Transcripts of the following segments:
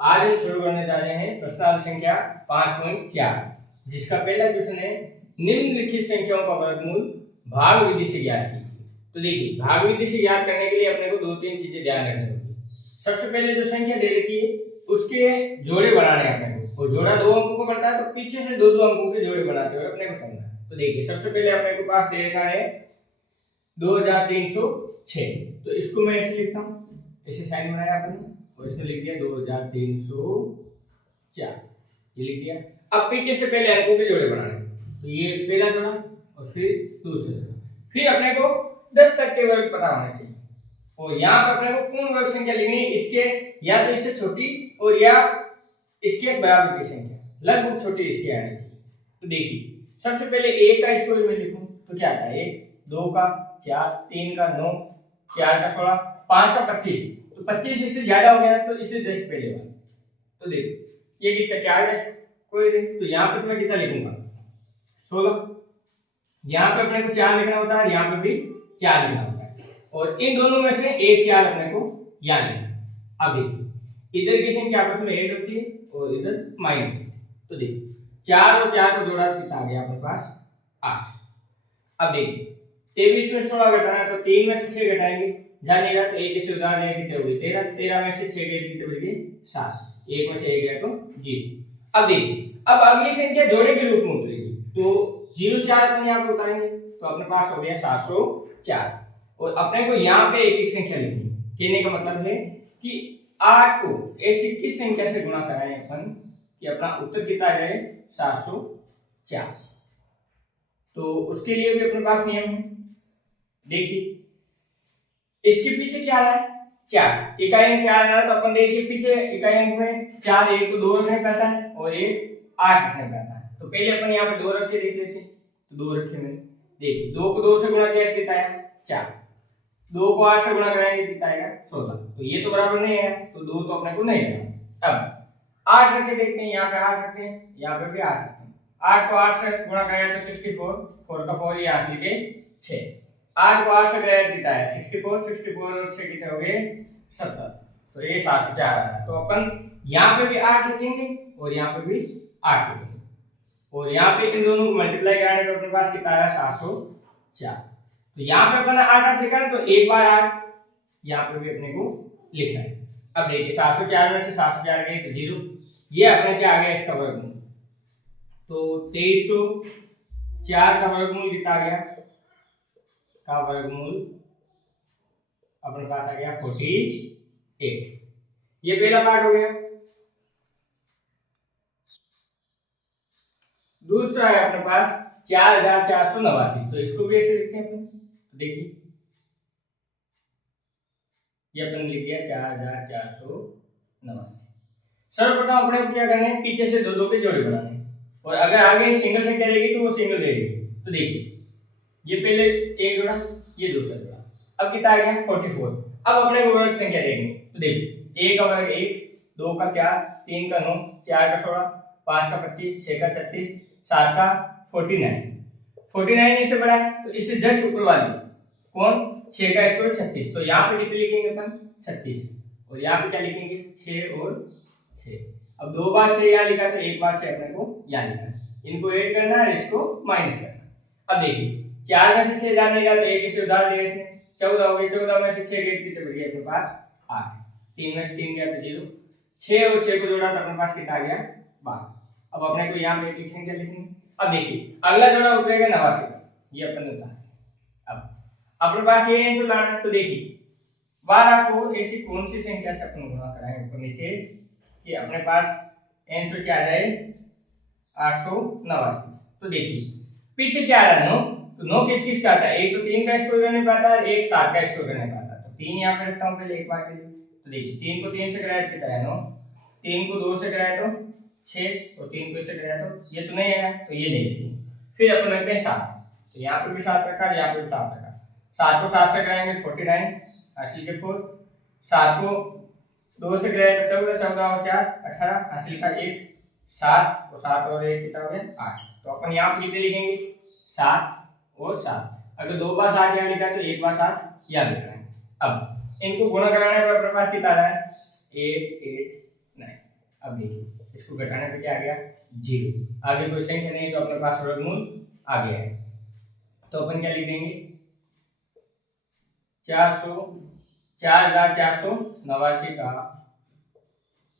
आज हम शुरू करने जा रहे हैं प्रश्नावली संख्या 5.4 जिसका पहला क्वेश्चन है निम्नलिखित संख्याओं का वर्गमूल भाग विधि से ज्ञात कीजिए। तो देखिए भाग विधि से ज्ञात करने के लिए अपने को दो तीन चीजें ध्यान रखनी होगी। सबसे पहले जो संख्या दे रखी है उसके जोड़े बनाने हैं अपने को, और जोड़ा दो अंकों का बनता है तो पीछे से दो दो अंकों के जोड़े बनाते हुए अपने को चलना है। तो देखिए सबसे पहले अपने को पास दे रखा है 2306, तो इसको मैं ऐसे लिखता हूँ, ऐसे साइन बनाया आपने और इसमें लिख दिया 2304, ये लिख दिया। अब पीछे से पहले अंकों के जोड़े बनाने, तो ये पहला जोड़ा और फिर दूसरा जोड़ा, फिर अपने को 10 तक के वर्ग पता होना चाहिए और यहाँ पर अपने को पूर्ण वर्ग संख्या लिखनी है, इसके या तो इससे छोटी और या इसके बराबर की संख्या, लगभग छोटी इसके आनी चाहिए। तो देखिए सबसे पहले 1 का स्क्वायर में लिखूं तो क्या आता है 1, 2 का 4, 3 का 9, 4 का 16, 5 का 25, तो 25 इससे ज्यादा हो गया तो इससे जस्ट पहले वाला। तो देखो ये किसका 4 है कोई नहीं, तो यहाँ पे मैं कितना लिखूंगा 16, यहाँ पे अपने को 4 लिखना होता है, यहाँ पे भी 4 लिखना होता है और इन दोनों में से एक 4 अपने को यहाँ लिखना। अब देखिए इधर की संख्या आपस में ऐड होती है और इधर माइनस होती है। तो देखिए 4 और 4 को जोड़ा तो कितना आ गया अपने पास 8। अब देखिए 23 में 16 घटाना है तो 3 में से 6 घटाएंगे, जानिएगा तो 1 से उधार लेके कितने हो गए 13, 13 में से 6 गए कितने बच गए 7, 1 में से 1 गया तो 0। अब देखिए अब अगली संख्या जोड़े के रूप में उतरेगी तो 0 4 अपन यहाँ पे उतारेंगे तो अपने पास हो गया 704 और अपने को यहाँ पे एक एक संख्या लिखनी है। कहने का मतलब है कि 8 को ऐसी किस संख्या से गुणा कराएं अपन कि अपना उत्तर कितना आ जाए 704। तो उसके लिए भी अपने पास नियम है। देखिए इसके पीछे क्या आ रहा है 4, इकाई अंक 4 आ रहा है तो अपन देखिए पीछे इकाई अंक में 4 एक तो 2 रखने पाता है और एक 8 रखने पाता है। तो पहले अपन यहाँ पे 2 रख के देख लेते हैं, तो 2 रखे मैंने, देखिए 2 को 2 से गुणा किया कितना आया 4, 2 को 8 से गुणा कराएंगे कितना आएगा 16, तो ये तो बराबर नहीं है तो 2 तो अपने को नहीं लेना। अब 8 रख के देखते हैं, यहाँ पे 8 रखते हैं, यहाँ पे भी 8 रखते हैं, 8 को 8 से गुणा कराया तो 64, 4 का 4 ये 8 लिखे 6, 8 को 8 से कराया कितना है 64, 64 और 6 कितने हो गए 70, तो ये 704 आया। तो अपन यहाँ पे भी 8 लिखेंगे और यहाँ पे भी 8 लिखेंगे और यहाँ पे इन दोनों को मल्टीप्लाई कराने पे अपने पास कितना आया 704। तो यहाँ पे अपन 8 8 लिखा है तो एक बार 8 यहाँ पे भी अपने को लिखना है। अब देखिए 704 में से 704 गए तो 0, ये अपने क्या आ गया इसका वर्गमूल, तो 2304 का वर्गमूल कितना आ गया का वर्गमूल अपने पास आ गया 48। ये पहला पार्ट हो गया। दूसरा है अपने पास 4489, तो इसको भी ऐसे लिखते हैं अपन। तो देखिए ये अपन लिख दिया 4489। सर्वप्रथम अपने को क्या करना है पीछे से दो दो के जोड़े बनाने हैं और अगर आगे सिंगल संख्या रहेगी तो वो सिंगल रहेगी। तो देखिए ये पहले एक जोड़ा ये दूसरा जोड़ा, अब कितना आ गया 44। अब अपने को वर्ग संख्या देखनी, तो देखिए 1 का वर्ग 1, 2 का 4, 3 का 9, 4 का 16, 5 का 25, 6 का 36, 7 का 49, 49 इससे बड़ा है तो इससे जस्ट ऊपर वाली कौन 6 का स्क्वायर 36, तो यहाँ पे कितने लिखेंगे अपन 36 और यहाँ पे क्या लिखेंगे 6 और 6। अब 2 बार 6 यहाँ लिखा तो एक बार 6 अपने को यहाँ लिखना है, इनको ऐड करना है इसको माइनस करना। अब देखिए 4 में से 6 जाने का तो एक इसे उधार दिया इसने 14 हो गई, 14 में से 6 गए कितने बच गए अपने पास 8, 3 में से 3 गया तो 0, 6 और 6 को जोड़ा तो अपने पास कितना आ गया 12। अब अपने को यहाँ पे एक संख्या लिखनी। अब देखिए अगला जोड़ा उतरेगा 89, ये अपन ने उतारा। अब अपने पास ये आंसर लाना है, तो देखिए 12 को ऐसी कौन सी संख्या से अपन गुणा कराएं ऊपर नीचे कि अपने पास आंसर क्या आ जाए 889। तो देखिए पीछे क्या आ रहा है 9, तो 9 किस किस का आता है, एक तो 3 का स्क्वायर करने पाता है, एक 7 का स्क्वायर करने पाता है, तो 3 यहाँ पे रखता हूँ पहले एक बार के लिए। तो देखिए 3 को 3 से कराया कितना है 9, 3 को 2 से कराया तो 6 और 3 को इससे कराया तो ये तो नहीं है तो ये नहीं लिखेंगे। फिर अपन रखते हैं 7, तो यहाँ पे भी 7 रखा, यहाँ पे भी 7 रखा, 7 को 7 से कराएंगे 49, 80 के 4, 7 को 2 से कराया तो 14, 14 और 4 18, 80 का 1, 7 और 7 और 1 कितना हो गया 8। तो अपन यहाँ पे कितने लिखेंगे 7 और 7, अगर 2 बार 7 यहाँ लिखा तो एक बार 7 यहाँ लिखना है। अब इनको गुणा कराने पर अपने पास कितना आ रहा है 8 8 9, अब देखिए इसको घटाने पे क्या आ गया 0। आगे कोई संख्या नहीं तो अपने पास वर्गमूल आ गया है। तो अपन क्या लिख देंगे 4489 का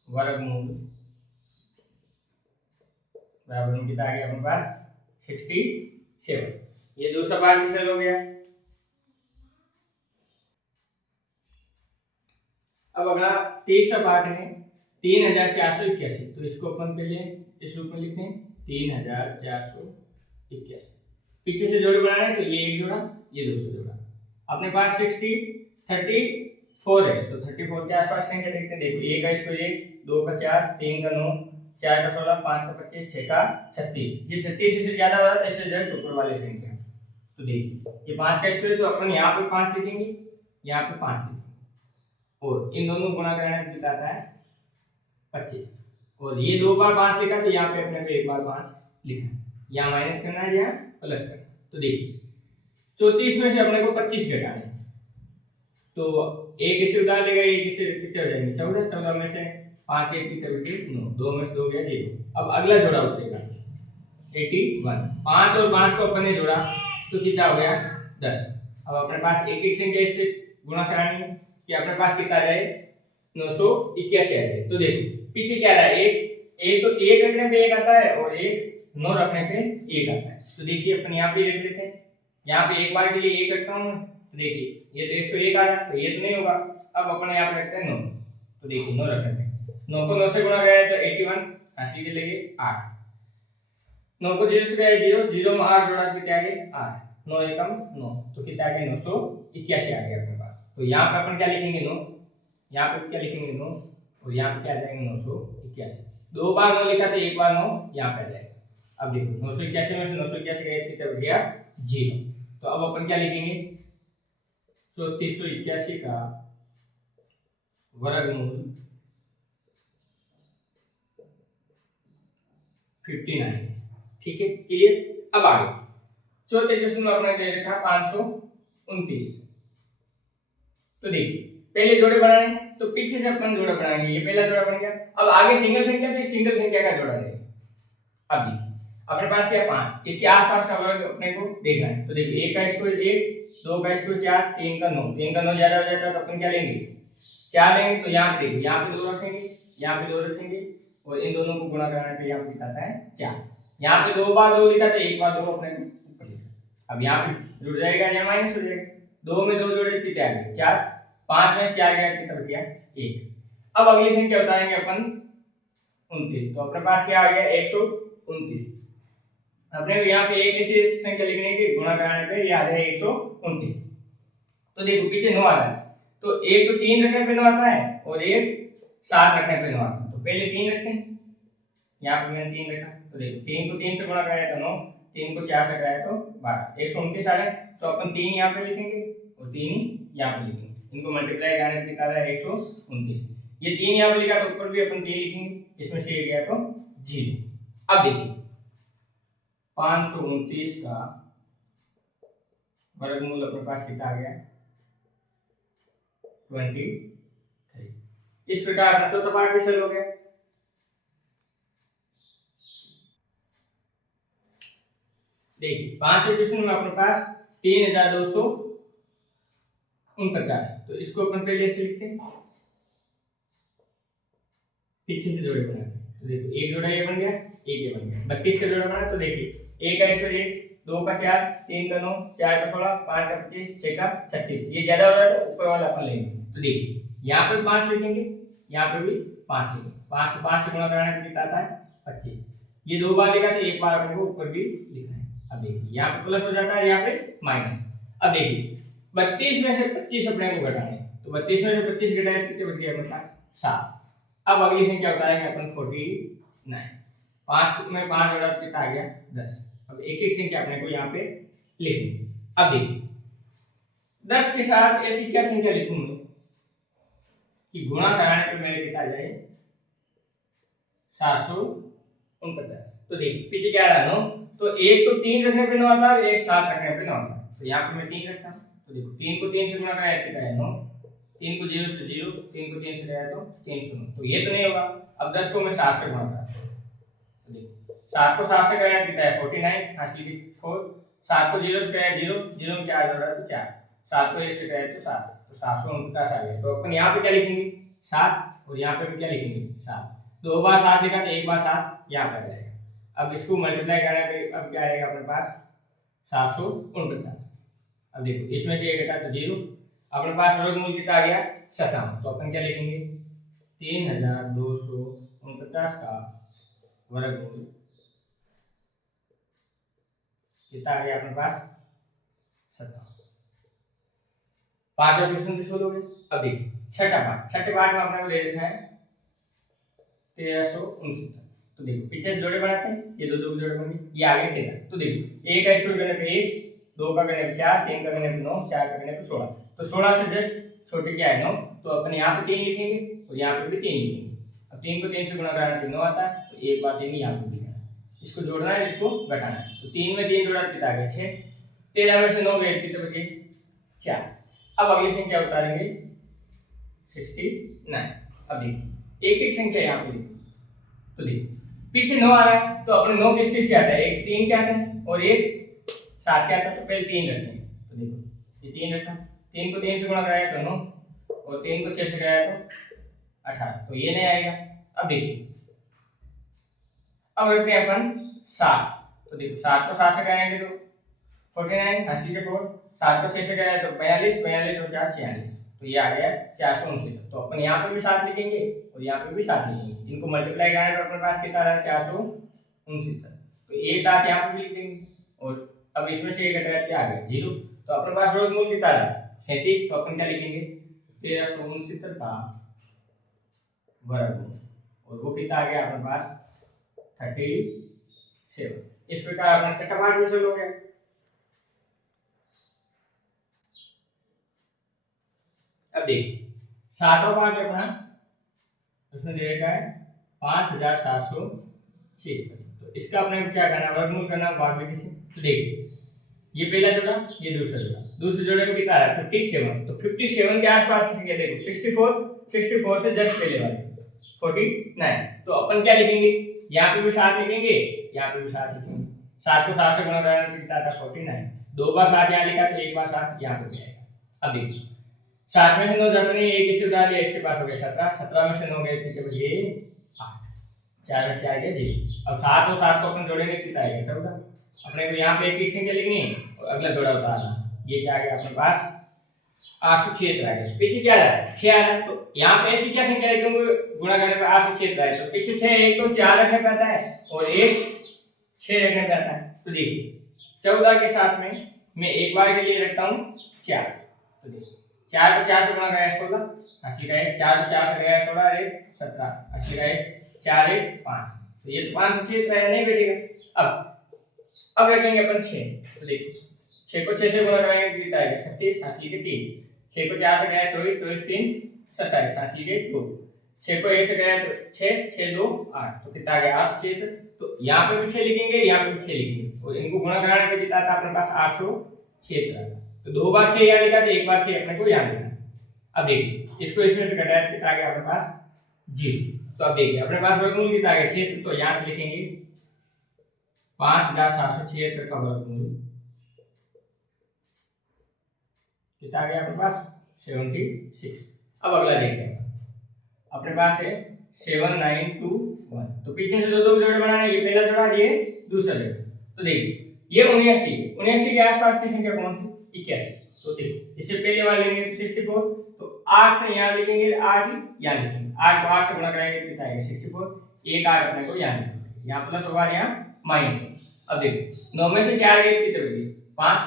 वर्गमूल बराबर में कितना आ गया अपने पास 67। ये दूसरा पार्ट भी सही हो गया। अब अगला तीसरा पार्ट है 3481। तो इसको अपन पहले इस रूप में लिखते हैं 3481। पीछे से जोड़े बनाना है तो ये एक जोड़ा ये दूसरा जोड़ा। अपने पास 34 है तो 34 के आसपास संख्या देखते हैं। देखो 1 का स्क्वायर 1, 2 का 4, 3 का 9, 4 का 16, 5 का 25, 6 का 36। ये 36 से ज्यादा हो रहा है इससे जस्ट ऊपर वाले संख्या। तो देखिए ये 5 का स्क्वायर तो अपन यहाँ पे 5 लिखेंगे, यहाँ पे 5 लिखेंगे और इन दोनों को गुणा करने पे कितना आता है 25। और ये 2 बार 5 लिखा तो यहाँ पे अपने को 1 बार 5 लिखना है। यहाँ माइनस करना है यहाँ प्लस करना है। तो देखिए 34 में से अपने को 25 घटाने हैं तो एक इसे उधार लेगा, एक इसे कितने हो जाएंगे 14। 14 में से 5 के कितने बचे 9, 2 में से 2 गया 0। अब अगला जोड़ा उतरेगा 81। 5 और 5 को अपन ने जोड़ा तो कितना हो गया 10। अब अपने पास एक एक संख्या इससे गुणा करानी है कि अपने पास कितना आ जाए 981 आ जाए। तो देखो पीछे क्या रहा है एक तो 1 रखने पे 1 आता है और एक 9 रखने पे 1 आता है। तो देखिए अपन यहाँ पे लिख लेते हैं, यहाँ पे एक बार के लिए 1 रखता हूँ। तो देखिए ये तो 101 आ रहा है तो ये तो नहीं होगा। अब अपन यहाँ पे रखते हैं 9। तो देखिए 9 रखने पे 9 को 9 से गुणा किया तो 81 80 के लिए 8। 9 को 0 से गया 0, 0 में 8 जोड़ा कितना आ गया 8। 9 एकम 9 तो कितना आ गया 981 आ गया अपने पास। तो यहाँ पे अपन क्या लिखेंगे 9, यहाँ पे क्या लिखेंगे 9 और यहाँ पे क्या आ जाएंगे 981। 2 बार 9 लिखा तो 1 बार 9 यहाँ पे आ जाएगा। अब देखो 981 में से 981 गया कितना बच गया 0। तो अब अपन क्या लिखेंगे 3481 का वर्गमूल 59। ठीक है क्लियर। अब आगे चौथे क्वेश्चन में अपने दे रखा 529। तो देखिए पहले जोड़े बनाने तो पीछे से अपन जोड़ा बनाएंगे। ये पहला जोड़ा बन गया। अब आगे सिंगल संख्या तो सिंगल संख्या का जोड़ा देंगे। अब देखिए अपने पास क्या है 5, इसके आसपास का वर्ग अपने को देखना है। तो देखिए 1 का स्क्वायर 1, 2 का स्क्वायर 4, 3 का 9, 3 का 9 ज्यादा हो जाता है तो अपन क्या लेंगे 4 लेंगे। तो यहाँ पे देखिए यहाँ पे 2 रखेंगे, यहाँ पे 2 रखेंगे और इन दोनों को गुणा कराने पे यहाँ पे कितना आता है 4। यहाँ पे 2 बार 2 लिखा तो 1 बार 2 अपने को ऊपर लिखा। अब यहाँ पे जुड़ जाएगा या माइनस हो जाएगा। 2 में 2 जोड़े कितने आ गए 4, 5 में से 4 गया कितना बच गया 1। अब अगली संख्या उतारेंगे अपन 29। तो अपने पास क्या आ गया 129। अपने को यहाँ पे एक ऐसी संख्या लिखने की गुणा कराने पे ये आ जाए 129। तो देखो पीछे 9 आ रहा है तो एक तो 3 रखने पे 9 आता है और एक 7 रखने पे 9 आता है। तो पहले 3 रखते हैं, यहाँ पे मैंने 3 रखा। तो देखो 3 को 3 से गुणा कराया तो 9, 3 को 4 से कराया तो 12, 129 आ गया। तो अपन 3 यहाँ पे लिखेंगे और 3 यहाँ पे लिखेंगे। इनको मल्टीप्लाई करने पे कितना आ रहा है 129। ये 3 यहाँ पे लिखा तो ऊपर भी अपन 3 लिखेंगे, इसमें से ये गया तो 0। अब देखिए 529 का वर्गमूल अपने पास कितना आ गया 23। इस प्रकार अपना चौथा पार्ट भी सही हो गया। देखिए 5वें क्वेश्चन में अपने पास 3249। तो इसको अपन पहले ऐसे लिखते हैं, पीछे से जोड़े बनाते हैं। तो देखो एक जोड़ा ये बन गया, एक ये बन गया। 32 का जोड़ा बना तो देखिए 1 का स्क्वायर 1, 2 का 4, 3 का 9, 4 का 16, 5 का 25, 6 का 36। ये ज्यादा हो रहा है तो ऊपर वाला अपन लेंगे। तो देखिए यहाँ पे 5 लिखेंगे, यहाँ पे भी 5 लिखेंगे। 5 को 5 से गुणा कराने पे कितना आता है 25। ये 2 बार लिखा तो एक बार अपन को ऊपर भी लिखना है। अब देखिए यहाँ पे प्लस हो जाता है, यहाँ पे माइनस। अब देखिए 32 में से 25 अपने को घटाने, तो 32 में से 25 घटाए कितने बच गए अपने पास 7। अब अगली संख्या उतारेंगे अपन 49। 5 में 5 जोड़ा तो कितना आ गया 10। अब एक एक संख्या अपने को यहाँ पे लिखनी। अब देखिए 10 के साथ ऐसी क्या संख्या लिखूं मैं कि गुणा कराने पे मेरे कितना आ जाए 749। तो देखिए पीछे क्या आ रहा है 9, तो एक तो 3 रखने पे 9 आता है, एक 7 रखने पे 9 आता है। तो यहाँ पे मैं 3 रखता हूँ। तो देखो 3 को 3 से गुणा कराया कितना है 9, 3 को 0 से 0, 3 को 3 से गया तो 3 शून्य, तो ये तो नहीं होगा। अब 10 को मैं 7 से गुणा करता हूं, देखो 7 को 7 से गया कितना है 49, हासिल की 4, 7 को 0 से गया 0, 0 में 4 जोड़ा तो 4, 7 को 1 से गया तो 7, तो 749 आ गया। तो अपन यहाँ पे क्या लिखेंगे 7, और यहाँ पे भी क्या लिखेंगे 7, 2 बार 7 लिखा तो 1 बार 7 यहाँ पे आ जाएगा। अब इसको मल्टीप्लाई करने पे अब क्या आएगा अपने पास 749। अब देखो इसमें से 1 घटा तो 0, अपने पास वर्गमूल कितना आ गया 57, तो अपन क्या लिखेंगे 3249 का वर्गमूल कितना आ गया अपने पास 57। पांचवा क्वेश्चन भी सोल्व हो गया। अब देखिए छठे पार्ट में अपने को ले रखा है 1369। तो देखो पीछे से जोड़े बनाते हैं, ये दो दो जोड़े बनेंगे, ये आ गए 13। तो देखो एक का स्क्वायर करने पे 1, 2 का करने पे 4, 3 का करने पे 9, 4 का करने पे 16, तो 16 से जस्ट छोटे क्या है 9, तो अपन यहाँ पे 3 लिखेंगे और यहाँ पे भी 3 लिखेंगे। अब 3 को 3 से गुणा करने पे 9 आता है, तो एक बार 3 यहाँ पे लिखना है, इसको जोड़ना है इसको घटाना है। तो 3 में 3 जोड़ा कितना आ गया 6, 13 में से 9 गए कितने बचे 4। अब अगली संख्या उतारेंगे 69। अब देखिए एक एक संख्या यहाँ पे लिखो, तो देखिए पीछे 9 आ रहा है, तो अपने 9 किस किस के आता है, एक 3 के आता है और एक 7 के आता है, तो पहले 3 रखते हैं। तो देखो ये 3 रखा, 3 को 3 से गुणा कराया तो 9, और 3 को 6 से कराया तो 18, तो ये नहीं आएगा। अब देखिए अब रखते हैं अपन 7, तो देखो 7 को 7 से कराएंगे तो 49, 80 के 4, 7 को 6 से कराया तो 42, 42 और 4 46, तो ये आ गया 469। तो अपन यहाँ पे भी 7 लिखेंगे और यहाँ पे भी 7 लिखेंगे, इनको मल्टीप्लाई करने पर अपने पास कितना रहा 469, तो ये 7 यहाँ पे भी लिख देंगे, और अब इसमें से 1 घटाया क्या आ गया 0, तो अपने पास वर्गमूल कितना रहा 37, तो अपन क्या लिखेंगे 1369 का वर्गमूल, और वो कितना आ गया अपने पास 37। इस प्रकार अपना छठा पार्ट भी सोल्व हो गया। अब देखिए सातवां पार्ट अपना उसमें दे रखा है 5776, तो इसका अपने को क्या करना है वर्गमूल करना है भाग से। तो देखिए ये पहला जोड़ा ये दूसरे जोड़े में कितना है 57, तो 57 के आसपास की संख्या देखो 64 से जस्ट पहले वाले 49, तो अपन क्या लिखेंगे यहाँ पे भी 7 लिखेंगे, यहाँ पे भी 7 लिखेंगे। 7 को 7 से गुणा करने पे कितना आता है 49, 2 बार 7 यहाँ लिखा तो 1 बार 7 यहाँ पे आएगा। अब देखिए 7 में से 9 जाता नहीं, एक इसे उड़ा लिया, इसके पास हो गया 17, 17 में से 9 गए कितने बचे 8, 4 में से आ गया 0। अब 7 और 7 को अपन जोड़ेंगे कितना आएगा 14। अपने को यहाँ पे एक एक संख्या लिखनी है और अगला जोड़ा उतारना, ये क्या आ गया अपने पास 876 आ गया। पीछे क्या आ रहा है 6 आ रहा है, तो यहाँ पे ऐसी क्या संख्या लिखूंगा गुणा करने पे 876 आए, तो पीछे 6 एक तो 4 रखने पे आता है और एक 6 रखने पे आता है। तो देखिए 14 के साथ में मैं एक बार के लिए रखता हूँ 4, तो देखिए 4 को 4 से गुणा कराया 16, 80 का 1, 4 को 4 से कराया 16 1 17, 80 का 1, 4 1 5, तो ये तो 576 नहीं बैठेगा। अब रखेंगे अपन 6, तो देखिए 6 को 6 से गुणा कराएंगे कितना आएगा 36, 80 के 3, 6 को 4 से कराया 24, 24 3 27, 80 के 2, 6 को 1 से कराया तो 6 6 2 8, तो कितना आ गया 876। तो यहाँ पे भी 6 लिखेंगे, यहाँ पे भी 6 लिखेंगे, और इनको गुणा कराने पे कितना आता है अपने पास 876, तो 2 बार 6 यहाँ लिखा तो 1 बार 6 अपने को यहाँ लिखना। अब देखिए इसको इसमें से घटाया तो कितना आ गया अपने पास 0, तो अब देखिए अपने पास वर्गमूल कितना आ गया 6, तो यहाँ से लिखेंगे 5776 का वर्गमूल कितना आ गया अपने पास 76। अब अगला देखते हैं, अपने पास है 7921, तो पीछे से दो दो जोड़े बनाने, ये पहला जोड़ा ये दूसरा जोड़ा। तो देखिए ये 79 के आसपास की संख्या कौन सी 81, तो देखिए इससे पहले वाले लेंगे तो 64, तो 8 से यहाँ लिखेंगे 8 यहाँ लिखेंगे, 8 को 8 से गुणा कराएंगे कितना आएगा 64, एक 8 अपने को यहाँ लिखेंगे, यहाँ प्लस होगा यहाँ माइनस। अब देखो 9 में से 4 गए कितने बचे 5,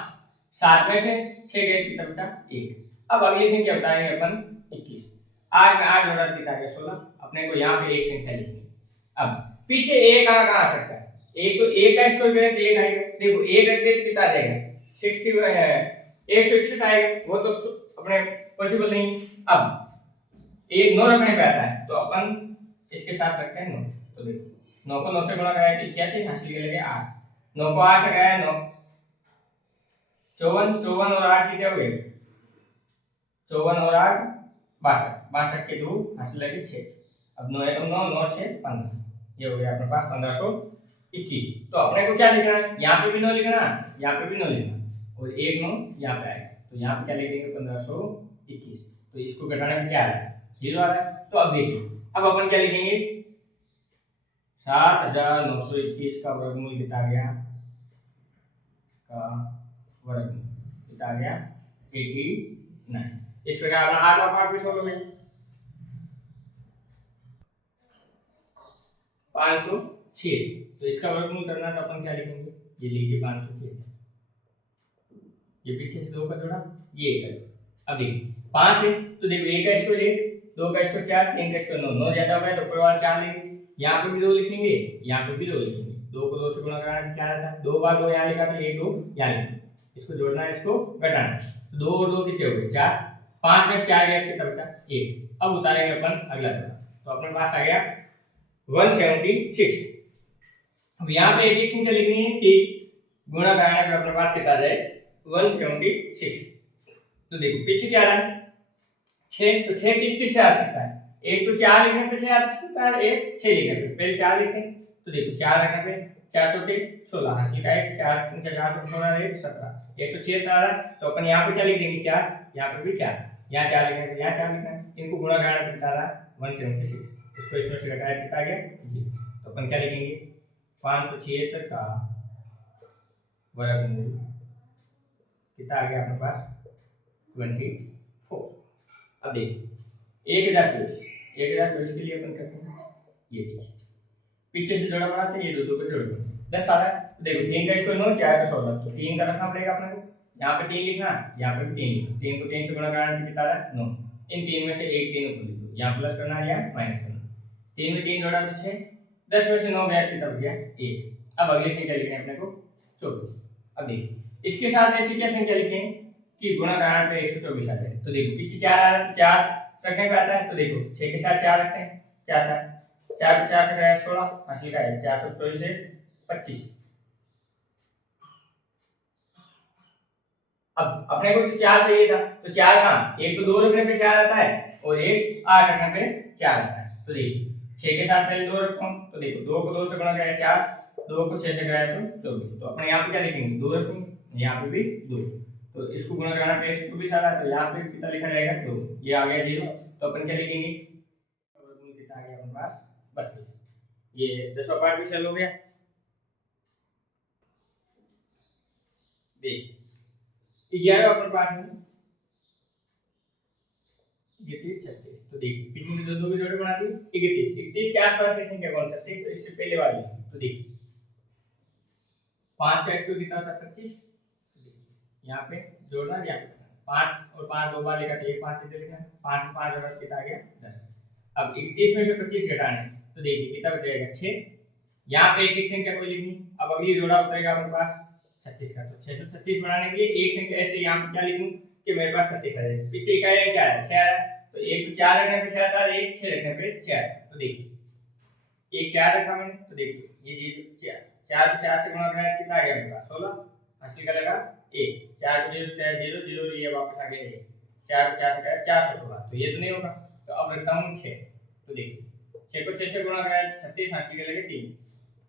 7 में से 6 गए कितना बचा 1। अब अगली संख्या बताएंगे अपन 21, 8 में 8 जोड़ा कितना आ गया 16, अपने को यहाँ पे एक संख्या लिखनी है। अब पीछे एक कहाँ आ सकता है, एक तो एक का स्क्वायर करें तो एक आएगा, देखो एक रख दे तो कितना आ जाएगा 161 आएगा, वो तो अपने पॉसिबल नहीं। अब एक 9 रखने पे आता है, तो अपन इसके साथ रखते हैं 9, तो देखो 9 को 9 से गुणा कराया तो 81, हासिल के लगे 8, 9 को 8 से कराया 9 54, 54 और 8 कितने हो गए 54 और 8 62 62 के 2 हासिल लगे 6। अब 9 है तो 9 9 6 15, ये हो गया अपने पास 1521। तो अपने को क्या लिखना है, यहाँ पे भी 9 लिखना है, यहाँ पे भी 9 लिखना और एक 9 यहाँ पे आएगा, तो यहाँ पे क्या लिख देंगे 1521। तो इसको घटाने में क्या आ रहा है, 0 आ रहा है। तो अब देखिए, अब अपन क्या लिखेंगे, 7921 का वर्गमूल कितना आ गया, का वर्गमूल कितना आ गया 89। इस प्रकार अपना आठवां पार्ट भी सॉल्व हो गया। 506, तो इसका वर्गमूल करना है तो अपन क्या लिखेंगे, ये लिखिए 506, ये पीछे से 2 का जोड़ा, ये 1 है। अब देखिए 5 है तो देखो 1 का स्क्वायर 1, 2 का स्क्वायर 4, 3 का स्क्वायर 9, 9 ज्यादा हो गया तो ऊपर वाला 4 लेंगे, यहाँ पे भी 2 लिखेंगे, यहाँ पे भी 2 लिखेंगे, 2 को 2 से गुणा कराना 4 आता है, 2 बार 2 यहाँ लिखा तो 1 2 यहाँ लिखा, इसको जोड़ना है, इसको घटाना है, 2 और 2 कितने हो गए 4, 5 में 4 गया कितना बचा 1। अब उतारेंगे अपन अगला जोड़ा, तो अपने पास आ गया 176। अब यहाँ पे एक संख्या लिखनी है कि गुणा कराना पे अपने पास कितना आ जाए 176। तो देखो पीछे क्या रहा है 6, तो 6 किस किस से आ सकता है, एक तो 4 लिखने पे 6 आ सकता है, एक 6 लिखने पे, पहले 4 लिखते हैं, तो देखो 4 रखने पे 4 चौके 16 हासिल का 1, 4 4 16 1 17, 176 आ रहा है। तो अपन यहाँ पे क्या लिख देंगे 4, यहाँ पे भी 4, यहाँ 4 लिखने पे यहाँ 4 लिखना है, इनको गुणा कराना पे कितना आ रहा है 176, इसको इसमें से घटाया कितना आ गया 0। तो अपन क्या लिखेंगे 576 का वर्गमूल कितना आ गया अपने पास 24। अब देखिए 1024 के लिए अपन करते हैं, ये देखिए पीछे से जोड़ा बनाते हैं, ये दो दो को जोड़ दो 10 आ रहा है। तो देखो 3 का स्क्वायर 9, 4 का 16, तो 3 का रखना पड़ेगा अपने को, यहाँ पे 3 लिखना, यहाँ पे भी 3 लिखना, 3 को 3 से गुणा कराने पे कितना आ रहा है 9, इन 3 में से एक 3 ऊपर लिख दो, यहाँ प्लस करना है यहाँ माइनस करना, 3 में 3 जोड़ा तो 6, 10 में से 9 गया कितना बच गया 1। अब अगली संख्या लिखनी है अपने को 24। अब देखिए इसके साथ ऐसी क्या संख्या लिखें कि गुणा कराने पे 124 आ जाए, तो देखो पीछे 4 आ रहा है, 4 रखने पे आता है, तो देखो 6 के साथ 4 रखते हैं, क्या आता है 4 को 4 से गया 16 हासिल का है 424 से 25। अब अपने को तो 4 चाहिए था, तो 4 कहां, एक तो 2 रखने पे 4 आता है और एक 8 रखने पे 4 आता है। तो देखिए 6 के साथ पहले 2 रखता हूं, तो देखो 2 को 2 से गुणा किया 4, 2 को 6 से गया तो 24, तो अपने यहाँ पे क्या लिखेंगे 2 रखेंगे, यहाँ पे भी 2, तो इसको गुणा कराना पे 124 आ रहा है, तो यहाँ पे कितना लिखा जाएगा 2, ये आ गया 0। तो अपन क्या लिखेंगे वर्गमूल कितना आ गया अपने पास 32। ये 10वां पार्ट भी सॉल्व हो गया। देखिए 11वां अपन पार्ट में 31 36, तो देखिए पीछे से दो दो के जोड़े बना दिए 31 31 के आसपास की संख्या कौन सा 36, तो इससे पहले वाली, तो देखिए 5 का स्क्वायर कितना होता है 25, यहाँ पे जोड़ना यहाँ पे 5 और 5 दो बार लिखा तो ये 5 इधर लिखना, 5 5 और कितना आ गया 10। अब 31 में से 25 घटाना है, तो देखिए कितना बचेगा 6, यहाँ पे एक संख्या कोई लिखनी, अब अगली जोड़ा उतरेगा अपने पास 36 का, तो 636 बनाने के लिए एक संख्या ऐसे यहाँ पे क्या लिखूं कि मेरे पास 36 आ जाए, पीछे क्या है 6 आ रहा है, तो एक तो 4 रखने पे 6 आता है, एक 6 रखने पे 6 आता है, तो देखिए एक 4 रखा मैंने, तो देखिए ये 4 को 4 से गुणा कराया कितना आ गया मेरे पास 16 हासिल करेगा 1, 4 को 0 से 0 0 ये वापस आ गया 1, 4 को 4 से कराया 416, तो ये तो नहीं होगा, तो अब रखता हूं 6, तो देखिए 6 को 6 से गुणा कराया 36 हासिल करेगा 3,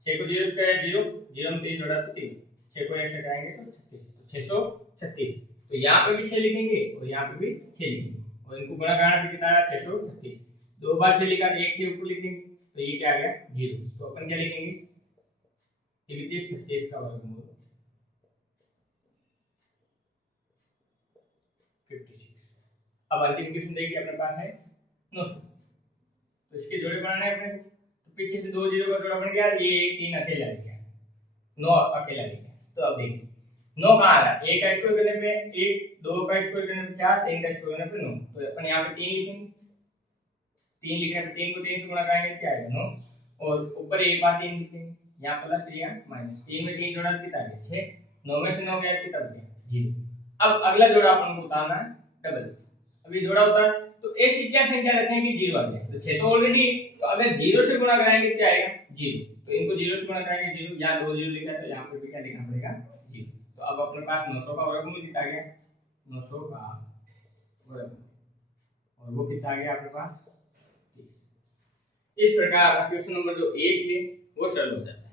6 को 0 से कराया 0 0 में 3 जोड़ा तो 3, 6 को 1 से कराएंगे तो 36, तो 636, तो यहाँ पे भी 6 लिखेंगे और यहाँ पे भी 6 लिखेंगे और इनको गुणा कराना पे कितना आया 636, दो बार 6 लिखा एक 6 ऊपर लिख देंगे, तो ये क्या आ गया 0। तो अपन क्या लिखेंगे 31 36 का वर्गमूल 56। अब अंतिम क्वेश्चन देखिए अपने पास है 900, तो इसके जोड़े बनाने हैं अपने को, तो पीछे से 2 0 का जोड़ा बन गया, ये 1 3 अकेला लिख गया 9 अकेला लिख गया। तो अब देखिए 9 कहां आ रहा है, 1 का स्क्वायर करने पे 1, 2 का स्क्वायर करने पे 4, 3 का स्क्वायर करने पे 9, तो अपन यहाँ पे 3 लिखेंगे, 3 लिखने पे 3 को 3 से गुणा करेंगे क्या आएगा 9, और ऊपर एक बार 3 लिखेंगे, यहाँ प्लस या माइनस, 3 में 3 जोड़ा कितना आ गया 6, 9 में से 9 गया कितना बचा 0। अब अगला जोड़ा अपन को उतारना है डबल, अब ये जोड़ा उतार तो ऐसी क्या संख्या रखें कि 0 आ जाए, तो 6 तो ऑलरेडी, तो अगर 0 से गुणा कराएंगे क्या आएगा 0, तो इनको 0 से गुणा कराएंगे 0, यहाँ 2 0 लिखा तो यहाँ पे भी क्या लिखना पड़ेगा 0। तो अब अपने पास 900 का वर्गमूल कितना आ गया 900 का वर्गमूल, और वो कितना आ गया आपके पास 30। इस प्रकार क्वेश्चन नंबर जो 1 है वो सरल हो जाता है।